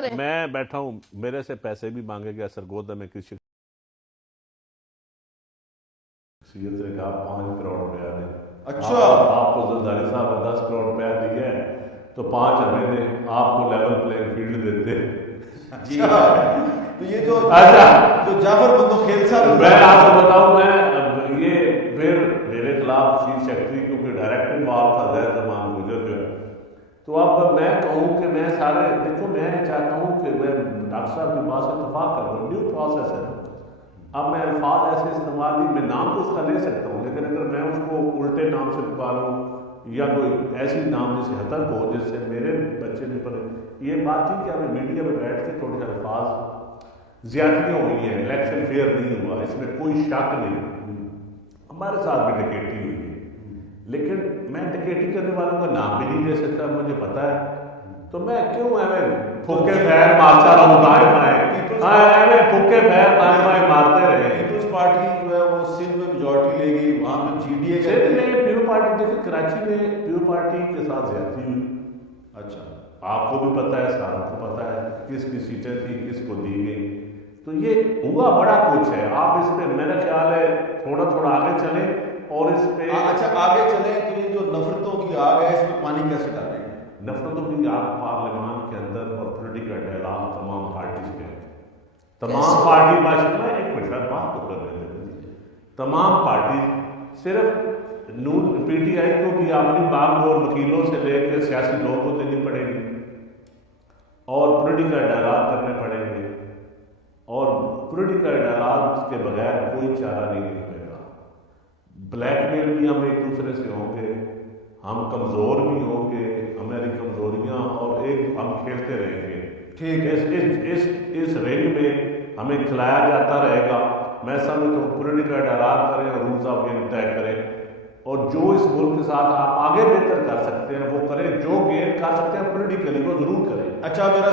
کریں. میں بیٹھا ہوں, میرے سے پیسے بھی مانگے گیا سرگودا میں کسی شخصیت نے کہا 5 کروڑ روپیہ دیں. اچھا, آپ کو زرداری صاحب نے 10 کروڑ روپیہ دیا ہے تو 5 ہمیں دیں, آپ کو لیول پلینگ فیلڈ دیتے. جی تو یہ جو جعفر بندو کھیل صاحب, میں آپ کو بتاؤں, میں یہ پھر میرے خلاف چیف سیکرٹری کیونکہ ڈائریکٹر بال تھا زید زمان گجر جو ہے, تو اب میں کہوں کہ میں سارے دیکھو میں چاہتا ہوں کہ میں ڈاکٹر صاحب کی بات سے اتفاق کر دوں, ڈیو پروسیس ہے. اب میں الفاظ ایسے استعمال نہیں, میں نام تو اس کا لے سکتا ہوں لیکن اگر میں اس کو الٹے نام سے پکاروں یا کوئی ایسی نام جس سے حتک ہو جس سے میرے بچے نے پڑھے, یہ بات تھی کہ ہمیں میڈیا میں بیٹھ کے تھوڑے سے الفاظ زیادتیاں ہوئی ہیں, الیکشن فیئر نہیں ہوا, اس میں کوئی شک نہیں. ہمارے ساتھ بھی ڈکیٹی ہوئی ہے لیکن میں ڈکیٹی کرنے والوں کا نام بھی نہیں لے سکتا, مجھے پتا ہے. تو میں کیوں پھکے پیر مارتا رہوں دائیں بائیں, پھکے پیر دائیں بائیں مارتے رہے. پیپلز پارٹی جو ہے وہ سندھ میں میجورٹی لے گئی, وہاں پہ جی ڈی اے سندھ میں پیو پارٹی, دیکھیں کراچی میں پیو پارٹی کے ساتھ زیادتی ہوئی. اچھا, آپ کو بھی پتہ ہے, ساروں کو پتہ ہے کس کی سیٹیں تھیں, کس کو دی گئی. تو یہ ہوا بڑا کچھ ہے. آپ اس پہ میرا خیال ہے تھوڑا تھوڑا آگے چلیں اور اس پہ اچھا آگے چلیں. تو یہ جو نفرتوں کی آگ ہے اس میں پانی کیسے ڈالیں گے؟ نفرتوں کی آگ پارلیمان کے اندر اور پولیٹیکل ڈائلاگ تمام پارٹیز کے, تمام پارٹی باشندہ, ایک منٹ بات تو کر رہے تھے, تمام پارٹی صرف نون پی ٹی آئی کو بھی اپنی بام اور وکیلوں سے لے کے سیاسی لوگوں کو دینی پڑے گی اور پولیٹیکل ڈائلاگ کرنے پڑیں گے, اور پولیٹیکل ڈائلاگ کے بغیر کوئی چارہ نہیں نکلے گا. بلیک میل بھی ہم ایک دوسرے سے ہوں گے, ہم کمزور بھی ہوں گے, ہماری کمزوریاں اور ایک ہم کھیلتے رہیں گے. ٹھیک ہے, اس رنگ میں ہمیں کھلایا جاتا رہے گا. میں سمجھتا ہوں پولیٹیکل ڈائلاگ کریں اور رولز آف گیم طے کریں, اور جو اس ملک کے ساتھ آپ آگے بہتر کر سکتے ہیں وہ کریں, جو گین کر سکتے ہیں پولیٹیکلی وہ ضرور کریں. اچھا, میرا